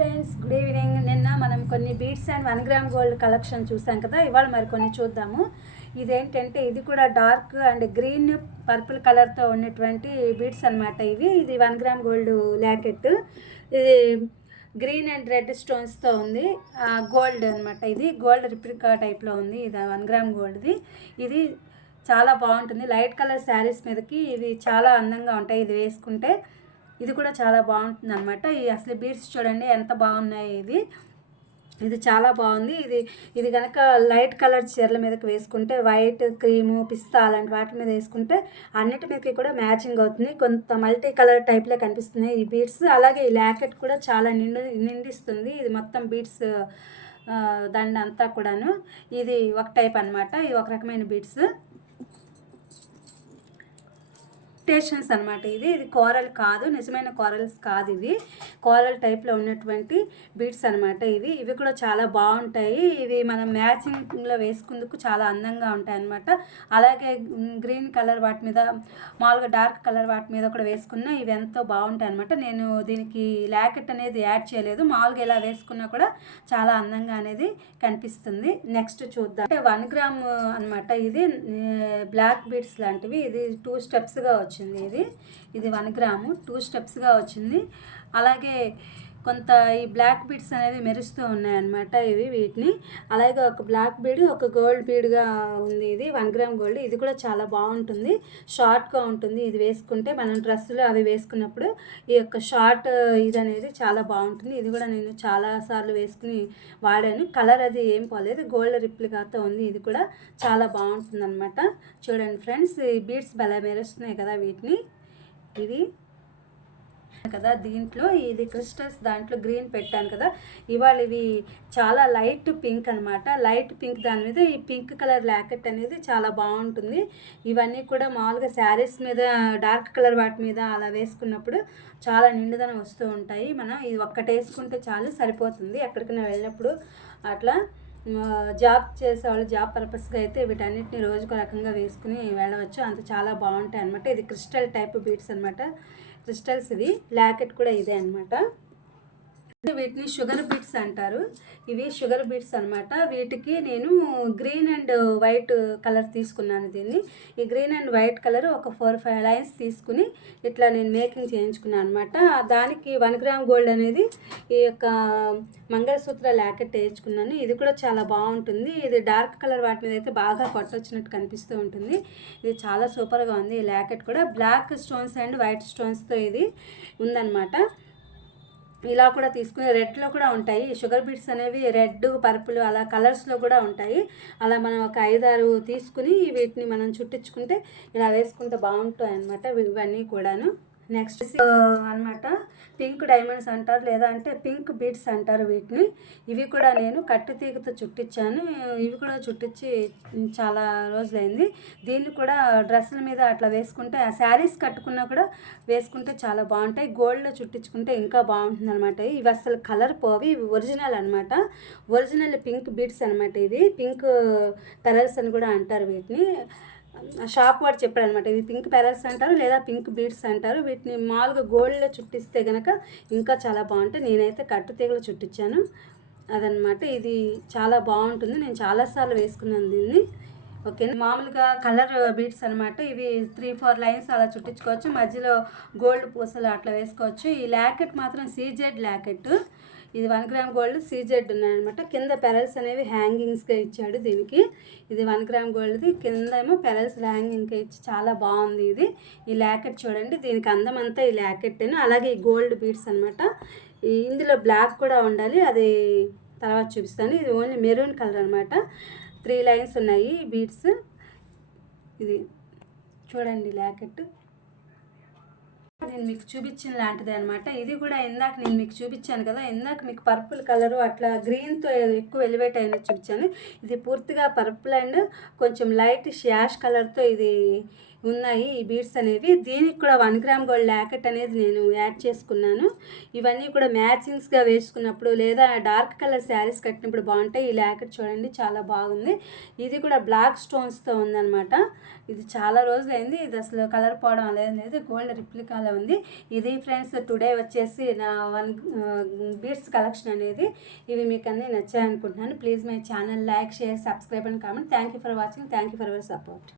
Friends, good evening. నిన్న మనం కొన్ని beads and 1 gram gold collection చూసాం కదా. ఇవాళ మరి కొన్ని చూద్దాము. ఇదేంటంటే ఇది కూడా డార్క్ అండ్ గ్రీన్ పర్పుల్ కలర్తో ఉన్నటువంటి బీడ్స్ అనమాట. ఇది 1 గ్రామ్ గోల్డ్ లాకెట్. ఇది గ్రీన్ అండ్ రెడ్ స్టోన్స్తో ఉంది. గోల్డ్ అనమాట. ఇది గోల్డ్ రిప్లికా టైప్లో ఉంది. ఇది 1 గ్రామ్ గోల్డ్ది. ఇది చాలా బాగుంటుంది. లైట్ కలర్ శారీస్ మీదకి ఇవి చాలా అందంగా ఉంటాయి. ఇది వేసుకుంటే ఇది కూడా చాలా బాగుంటుంది అనమాట. ఈ అసలు బీడ్స్ చూడండి ఎంత బాగున్నాయి. ఇది చాలా బాగుంది. ఇది కనుక లైట్ కలర్ చీరల మీదకి వేసుకుంటే, వైట్, క్రీము, పిస్తా అలాంటి వాటి మీద వేసుకుంటే అన్నిటి మీదకి కూడా మ్యాచింగ్ అవుతుంది. కొంత మల్టీ కలర్ టైప్లో కనిపిస్తున్నాయి ఈ బీడ్స్. అలాగే ఈ లాకెట్ కూడా చాలా నిండిస్తుంది. ఇది మొత్తం బీడ్స్ దండ అంతా కూడాను. ఇది ఒక టైప్ అనమాట. ఇది ఒక రకమైన బీడ్స్ స్టేషన్స్ అనమాట. ఇది కోరల్ కాదు, నిజమైన కోరల్స్ కాదు. ఇవి కోరల్ టైప్లో ఉన్నటువంటి బీడ్స్ అనమాట. ఇవి కూడా చాలా బాగుంటాయి. ఇవి మనం మ్యాచింగ్లో వేసుకుందుకు చాలా అందంగా ఉంటాయి అనమాట. అలాగే గ్రీన్ కలర్ వాటి మీద, మామూలుగా డార్క్ కలర్ వాటి మీద కూడా వేసుకున్నా ఇవి ఎంతో బాగుంటాయి అనమాట. నేను దీనికి లాకెట్ అనేది యాడ్ చేయలేదు. మామూలుగా ఇలా వేసుకున్నా కూడా చాలా అందంగా అనేది కనిపిస్తుంది. నెక్స్ట్ చూద్దాం. అంటే 1 గ్రామ్ అనమాట. ఇది బ్లాక్ బీడ్స్ లాంటివి. ఇది 2 స్టెప్స్గా వచ్చింది. ఇది 1 గ్రాము 2 స్టెప్స్గా వచ్చింది. అలాగే కొంత ఈ బ్లాక్ బీడ్స్ అనేవి మెరుస్తూ ఉన్నాయన్నమాట. వీటిని అలాగే ఒక బ్లాక్ బీడ్, ఒక గోల్డ్ బీడ్గా ఉంది. ఇది 1 గ్రామ్ గోల్డ్. ఇది కూడా చాలా బాగుంటుంది. షార్ట్గా ఉంటుంది. ఇది వేసుకుంటే మనం డ్రెస్సులు అవి వేసుకున్నప్పుడు ఈ యొక్క షార్ట్ ఇది అనేది చాలా బాగుంటుంది. ఇది కూడా నేను చాలాసార్లు వేసుకుని వాడాను. కలర్ అది ఏం పోలేదు. గోల్డ్ రిప్లికాతో ఉంది. ఇది కూడా చాలా బాగుంటుంది అనమాట. చూడండి ఫ్రెండ్స్, ఈ బీడ్స్ భలే మెరుస్తున్నాయి కదా. వీటిని ఇది కదా, దీంట్లో ఇది క్రిస్టల్స్ దాంట్లో గ్రీన్ పెట్టాను కదా. ఇవాళ ఇవి చాలా లైట్ పింక్ అనమాట. లైట్ పింక్ దాని మీద ఈ పింక్ కలర్ లాకెట్ అనేది చాలా బాగుంటుంది. ఇవన్నీ కూడా మామూలుగా శారీస్ మీద డార్క్ కలర్ వాటి మీద అలా వేసుకున్నప్పుడు చాలా నిండుదనం వస్తూ ఉంటాయి. మనం ఇది ఒక్కటి వేసుకుంటే చాలు, సరిపోతుంది. ఎక్కడికైనా వెళ్ళినప్పుడు అట్లా జాబ్ చేసేవాళ్ళు జాబ్ పర్పస్గా అయితే వీటన్నిటిని రోజుకో రకంగా వేసుకుని వెళ్ళవచ్చు. అంత చాలా బాగుంటాయి అనమాట. ఇది క్రిస్టల్ టైప్ బీడ్స్ అనమాట. క్రిస్టల్స్. ఇది లాకెట్ కూడా ఇదే అనమాట. వీటిని షుగర్ బీడ్స్ అంటారు. ఇవి షుగర్ బీడ్స్ అనమాట. వీటికి నేను గ్రీన్ అండ్ వైట్ కలర్ తీసుకున్నాను. ఈ గ్రీన్ అండ్ వైట్ కలర్ ఒక 4-5 లైన్స్ తీసుకుని ఇట్లా నేను మేకింగ్ చేయించుకున్నాను అనమాట. దానికి 1 గ్రామ్ గోల్డ్ అనేది ఈ యొక్క మంగళసూత్ర లాకెట్ వేయించుకున్నాను. ఇది కూడా చాలా బాగుంటుంది. ఇది డార్క్ కలర్ వాటి మీద అయితే బాగా కొట్టొచ్చినట్టు కనిపిస్తూ ఉంటుంది. ఇది చాలా సూపర్గా ఉంది. ఈ లాకెట్ కూడా బ్లాక్ స్టోన్స్ అండ్ వైట్ స్టోన్స్తో ఇది ఉందన్నమాట. ఇలా కూడా తీసుకుని రెడ్లో కూడా ఉంటాయి. షుగర్ బీడ్స్ అనేవి రెడ్, పర్పుల్ అలా కలర్స్లో కూడా ఉంటాయి. అలా మనం ఒక 5-6 తీసుకుని వీటిని మనం చుట్టించుకుంటే ఇలా వేసుకుంటే బాగుంటాయి అన్నమాట. ఇవన్నీ కూడాను. నెక్స్ట్ అనమాట పింక్ డైమండ్స్ అంటారు, లేదా అంటే పింక్ బీడ్స్ అంటారు వీటిని. ఇవి కూడా నేను కట్టు తీగతో చుట్టించాను. ఇవి కూడా చుట్టించి చాలా రోజులైంది. దీన్ని కూడా డ్రెస్సుల మీద అట్లా వేసుకుంటే, ఆ శారీస్ కట్టుకున్నా కూడా వేసుకుంటే చాలా బాగుంటాయి. గోల్డ్లో చుట్టించుకుంటే ఇంకా బాగుంటుంది అనమాట. ఇవి అసలు కలర్ పోవి. ఇవి ఒరిజినల్ అనమాట. ఒరిజినల్ పింక్ బీడ్స్ అనమాట. ఇది పింక్ పెరల్స్ అని కూడా అంటారు వీటిని. షాప్ వాడు చెప్పాడు అనమాట. ఇది పింక్ పెరల్స్ అంటారు, లేదా పింక్ బీడ్స్ అంటారు. వీటిని మామూలుగా గోల్డ్లో చుట్టిస్తే కనుక ఇంకా చాలా బాగుంటాయి. నేనైతే కట్టు తీగలు చుట్టించాను అదనమాట. ఇది చాలా బాగుంటుంది. నేను చాలాసార్లు వేసుకున్నాను దీన్ని. ఓకే, మామూలుగా కలర్ బీడ్స్ అనమాట. ఇవి 3-4 లైన్స్ అలా చుట్టించుకోవచ్చు. మధ్యలో గోల్డ్ పూసలు అట్లా వేసుకోవచ్చు. ఈ లాకెట్ మాత్రం సీజెడ్ లాకెట్. ఇది 1 గ్రామ్ గోల్డ్ సీజెడ్ ఉన్నాయన్నమాట. కింద పెరల్స్ అనేవి హ్యాంగింగ్స్గా ఇచ్చాడు దీనికి. ఇది 1 గ్రామ్ గోల్డ్ది. కింద ఏమో పెరల్స్ హ్యాంగింగ్గా ఇచ్చి చాలా బాగుంది. ఈ లాకెట్ చూడండి. దీనికి అందం అంతా ఈ లాకెట్టేను. అలాగే ఈ గోల్డ్ బీడ్స్ అనమాట. ఇందులో బ్లాక్ కూడా ఉండాలి, అది తర్వాత చూపిస్తాను. ఇది ఓన్లీ మెరూన్ కలర్ అనమాట. 3 లైన్స్ ఉన్నాయి బీడ్స్. ఇది చూడండి లాకెట్. నేను మీకు చూపించిన లాంటిది అనమాట. ఇది కూడా ఇందాక నేను మీకు చూపించాను కదా. ఇందాక మీకు పర్పుల్ కలరు అట్లా గ్రీన్తో ఎక్కువ ఎలివేట్ అయినట్టు చూపించాను. ఇది పూర్తిగా పర్పుల్ అండ్ కొంచెం లైట్ యాష్ కలర్తో ఇది ఉన్నాయి ఈ బీడ్స్ అనేవి. దీనికి కూడా 1 గ్రామ్ గోల్డ్ లాకెట్ అనేది నేను యాడ్ చేసుకున్నాను. ఇవన్నీ కూడా మ్యాచింగ్స్గా వేసుకున్నప్పుడు లేదా డార్క్ కలర్ శారీస్ కట్టినప్పుడు బాగుంటాయి. ఈ లాకెట్ చూడండి చాలా బాగుంది. ఇది కూడా బ్లాక్ స్టోన్స్తో ఉందన్నమాట. ఇది చాలా రోజులైంది, ఇది అసలు కలర్ పోవడం అనేది గోల్డ్ రిప్లికాలో ఉంది. ఇది ఫ్రెండ్స్ టుడే వచ్చేసి నా 1 బీడ్స్ కలెక్షన్ అనేది. ఇవి మీకు అన్నీ నచ్చాయనుకుంటున్నాను. Please my channel like, share, subscribe and comment. Thank you for watching. Thank you for your support.